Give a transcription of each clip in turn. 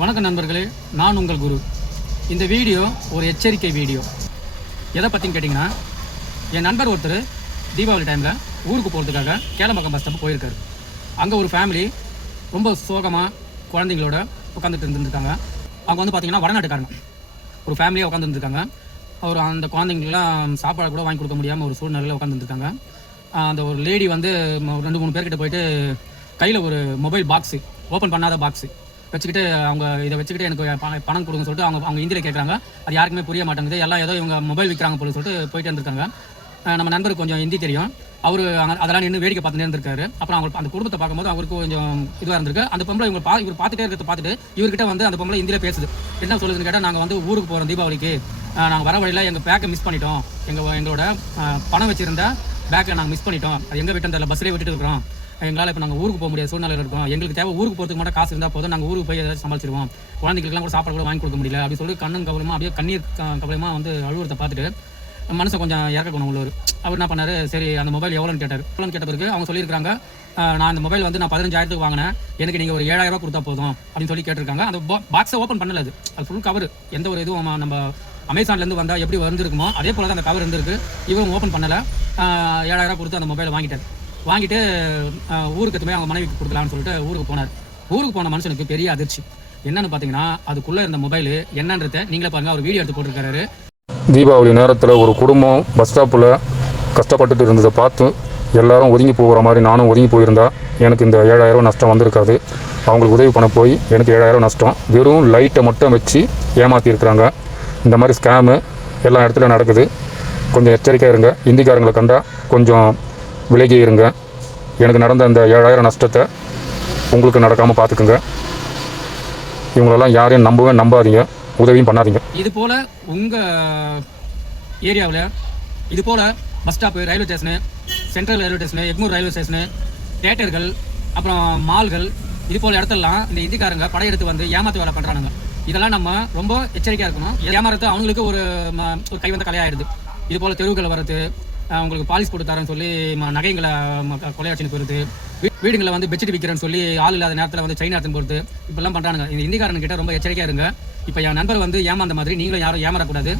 வணக்கம் நண்பர்களே, நான் உங்கள் குரு. இந்த வீடியோ ஒரு எச்சரிக்கை வீடியோ. எதை பற்றின்னு கேட்டிங்கன்னா, என் நண்பர் ஒருத்தர் தீபாவளி டைமில் ஊருக்கு போகிறதுக்காக கேளம்பாக்கம் பஸ் ஸ்டாப் போயிருக்காரு. அங்கே ஒரு ஃபேமிலி ரொம்ப சோகமாக குழந்தைங்களோட உட்காந்துட்டு இருந்துருக்காங்க. அவங்க வந்து பார்த்திங்கன்னா வடநாட்டுக்காரங்க. ஒரு ஃபேமிலியாக உட்காந்துருந்துருக்காங்க. அவர் அந்த குழந்தைங்களுக்குலாம் சாப்பாடு கூட வாங்கி கொடுக்க முடியாமல் ஒரு சூழ்நிலையில் உட்காந்துருந்துருக்காங்க. அந்த ஒரு லேடி வந்து 2-3 பேர்கிட்ட போயிட்டு கையில் ஒரு மொபைல் பாக்ஸு, ஓப்பன் பண்ணாத பாக்ஸு வச்சுக்கிட்டு அவங்க இதை வச்சுக்கிட்டு எனக்கு பணம் கொடுங்க சொல்லிட்டு அவங்க ஹிந்தியில் கேட்குறாங்க. அது யாருக்குமே புரிய மாட்டேங்குது. எல்லாம் ஏதோ இவங்க மொபைல் விற்கிறாங்க போல சொல்லிட்டு போயிட்டு இருந்திருக்காங்க. நம்ம நண்பருக்கு கொஞ்சம் ஹிந்தி தெரியும். அவர் அதெல்லாம் நின்று வேடிக்கை பார்த்துட்டு இருந்திருக்காரு. அப்புறம் அவங்க அந்த குடும்பத்தை பார்க்கும்போது அவருக்கு கொஞ்சம் இதுவாக இருந்திருக்கு. அந்த பொம்பளை இவர் பார்த்துட்டே இருக்கிறத பார்த்துட்டு இவர்கிட்ட வந்து அந்த பொம்பளை ஹிந்தியில் பேசுது. என்ன சொல்லுதுன்னு கேட்டால், நாங்கள் வந்து ஊருக்கு போகிறோம் தீபாவளிக்கு, நாங்கள் வர வழியில் எங்கள் பேக்கை மிஸ் பண்ணிட்டோம், எங்களோட பணம் வச்சுருந்த பேக்கை நாங்கள் மிஸ் பண்ணிட்டோம், அது எங்கே விட்டு தெரியல, பஸ்லேயே விட்டுட்டு இருக்கிறோம், எங்களால் இப்போ நாங்கள் ஊருக்கு போக முடியாத சூழ்நிலையில் இருக்கோம், எங்களுக்கு தேவை ஊருக்கு போகிறதுக்கு மட்டும் காசு இருந்தால் போதும், நாங்கள் ஊருக்கு போய் ஏதாச்சும் சமாளிச்சிருவோம், குழந்தைங்களுக்குலாம் கூட சாப்பாடு கூட வாங்கி கொடுக்க முடியல அப்படின்னு சொல்லி கண்ணும் கவலமாக அப்படியே கண்ணீர் கவலமாக வந்து அழுவுறதை பார்த்துட்டு மனசை கொஞ்சம் இறக்க குணம் உள்ளவர். அவர் என்ன பண்ணார், சரி அந்த மொபைல் எவ்வளோன்னு கேட்டார். எவ்வளோன்னு கேட்ட பிறகு அவங்க சொல்லியிருக்காங்க, நான் அந்த மொபைல் வந்து நான் 15,000 வாங்கினேன், எனக்கு நீங்கள் ஒரு 7,000 கொடுத்தா போதும் அப்படின்னு சொல்லி கேட்டிருக்காங்க. அந்த பாக்ஸை ஓப்பன் பண்ணல, அது ஃபுல் கவர். எந்த ஒரு இதுவும் நம்ம அமேசான்லேருந்து வந்தால் எப்படி வந்துருக்குமோ அதே போல் தான் அந்த கவர் இருந்திருக்கு. இவங்க ஓப்பன் பண்ணலை, 7,000 கொடுத்து அந்த மொபைலை வாங்கிட்டு ஊருக்கு எத்துமே அவங்க மனைவிக்கு கொடுக்கலான்னு சொல்லிட்டு ஊருக்கு போனார். ஊருக்கு போன மனுஷனுக்கு பெரிய அதிர்ச்சி என்னன்னு பார்த்தீங்கன்னா, அதுக்குள்ளே இருந்த மொபைல் என்னன்றதை நீங்களே பாருங்கள். அவர் வீடியோ எடுத்து போட்டிருக்காரு. தீபாவளி நேரத்தில் ஒரு குடும்பம் பஸ் ஸ்டாப்பில் கஷ்டப்பட்டுட்டு இருந்ததை பார்த்து எல்லாரும் ஒதுங்கி போகிற மாதிரி நானும் ஒதுங்கி போயிருந்தா எனக்கு இந்த 7,000 நஷ்டம் வந்திருக்காது. அவங்களுக்கு உதவி பண்ண போய் எனக்கு 7,000 நஷ்டம். வெறும் லைட்டை மட்டும் வச்சு ஏமாற்றிருக்கிறாங்க. இந்த மாதிரி ஸ்கேமு எல்லா இடத்துலையும் நடக்குது. கொஞ்சம் எச்சரிக்கையாக இருங்க. இந்திக்காரங்களை கண்டால் கொஞ்சம் விலகி இருங்க. எனக்கு நடந்த அந்த 7,000 நஷ்டத்தை உங்களுக்கு நடக்காமல் பார்த்துக்குங்க. இவங்களெல்லாம் யாரையும் நம்பாதீங்க, உதவியும் பண்ணாதீங்க. இது போல் உங்கள் ஏரியாவில் இது போல் bus stop, railway station, central railway station, Egmore railway station, தியேட்டர்கள், அப்புறம் மால்கள், இது போல் இடத்துலலாம் இந்த இந்திக்காரங்க படையெடுத்து வந்து ஏமாத்து வேலை பண்ணுறானுங்க. இதெல்லாம் நம்ம ரொம்ப எச்சரிக்கையாக இருக்கணும். ஏமாறது அவங்களுக்கு ஒரு கை வந்த கலையாயிடுது. இது போல் தெருவுகள் வரது, உங்களுக்கு பாலிஸ் போட்டு தரேன்னு சொல்லி நகைங்களை கொலையாச்சின்னு போகிறது, வீடுங்களை வந்து பெட்ஷீட் விற்கிறேன்னு சொல்லி ஆள் இல்லாத நேரத்தில் வந்து செயின் எடுத்துன்னு போகிறது, இப்பெல்லாம் பண்ணுறாங்க. இந்த இந்திக்காரன்கிட்ட ரொம்ப எச்சரிக்கையாக இருங்க. இப்போ என் நண்பர் வந்து ஏமாந்த மாதிரி நீங்களும் யாரும் ஏமாறக்கூடாது.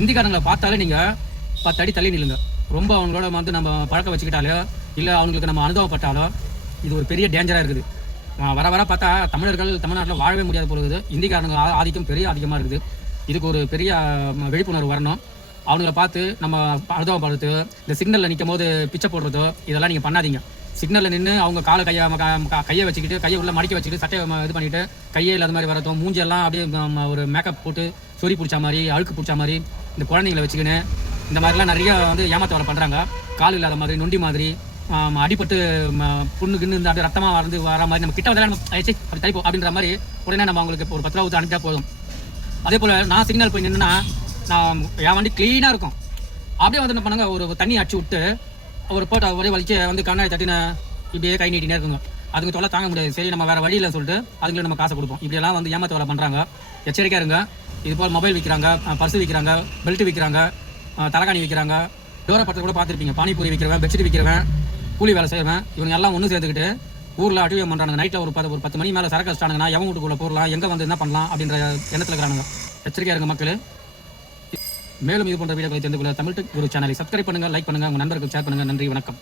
இந்திக்காரங்களை பார்த்தாலே நீங்கள் 10 அடி தள்ளி நில்லுங்க. ரொம்ப அவங்களோட வந்து நம்ம பழக்கம் வச்சுக்கிட்டாலோ இல்லை அவங்களுக்கு நம்ம அனுபவப்பட்டாலோ இது ஒரு பெரிய டேஞ்சராக இருக்குது. வர பார்த்தா தமிழ்நாட்டில் வாழவே முடியாது போகுது. இந்திக்காரங்க ஆதிக்கம் பெரிய அதிகமாக இருக்குது. இதுக்கு ஒரு பெரிய விழிப்புணர்வு வரணும். அவங்கள பார்த்து நம்ம அனுபவப்படுறது, இந்த சிக்னலில் நிற்கும் போது பிச்சை போடுறதோ இதெல்லாம் நீங்கள் பண்ணாதீங்க. சிக்னலில் நின்று அவங்க கையை வச்சுக்கிட்டு கையை உள்ள மடிக்க வச்சுக்கிட்டு சட்டையை இது பண்ணிவிட்டு கையே இல்லாத மாதிரி வரதும், மூஞ்செல்லாம் அப்படியே ஒரு மேக்கப் போட்டு சொறி பிடிச்ச மாதிரி, அழுக்கு பிடிச்ச மாதிரி இந்த குழந்தைங்களை வச்சுக்கின்னு இந்த மாதிரிலாம் நிறைய வந்து ஏமாத்த வேலை பண்ணுறாங்க. கால் இல்லாத மாதிரி, நொண்டி மாதிரி, அடிப்பட்டு புண்ணுக்குன்னு இந்த அப்படியே ரத்தமாக வர மாதிரி நம்ம கிட்ட வந்தாலும் நம்ம அப்படி தைப்போம் அப்படின்ற மாதிரி உடனே நம்ம அவங்களுக்கு ஒரு 10 ரூபா ஊற்றி அனுப்பிட்டா போதும். அதே போல் நான் சிக்னல் போய் நின்றுனா நான் என் வண்டி க்ளீனாக இருக்கும். அப்படியே வந்து என்ன பண்ணுங்க, ஒரு தண்ணி அடிச்சு விட்டு ஒரு போட்டோ ஒரே வலிச்சு வந்து கண்ணாடி தட்டின இப்படியே கை நீட்டினே இருக்குங்க. அதுங்க தொலை தாங்க முடியாது. சரி நம்ம வேறு வழியில் சொல்லிட்டு அதுங்களை நம்ம காசை கொடுப்போம். இப்படியெல்லாம் வந்து ஏமாத்த வேலை பண்ணுறாங்க. எச்சரிக்கையாக இருங்க. இது போல் மொபைல் விற்கிறாங்க, பர்ஸு விற்கிறாங்க, பெல்ட்டு விற்கிறாங்க, தலைகாணி விற்கிறாங்க, டோரை படத்தை கூட பார்த்துருப்பீங்க. பானிபூரி விற்கிறவன், பெட்ஷீட் விற்கிறவன், கூலி வேலை செய்வேன், இவங்க எல்லாம் ஒன்று சேர்ந்துக்கிட்டு ஊரில் அட்டுவியம் பண்ணுறாங்க. நைட்டில் ஒரு 10 மணி மேலே சரக்கு வச்சிட்டாங்கன்னா எவன் வீட்டுக்குள்ளே போடலாம், எங்கே வந்து என்ன பண்ணலாம் அப்படின்ற எண்ணத்தில் இருக்கிறாங்க. எச்சரிக்கையாக இருங்க மக்கள். மேலும் இது போன்ற வீடியோக்களை தெரிந்து கொள்ள தமிழ் டெக் குரு சேனலை சப்ஸ்கிரைப் பண்ணுங்கள், லைக் பண்ணுங்கள், உங்கள் நண்பர்களுக்கு ஷேர் பண்ணுங்கள். நன்றி, வணக்கம்.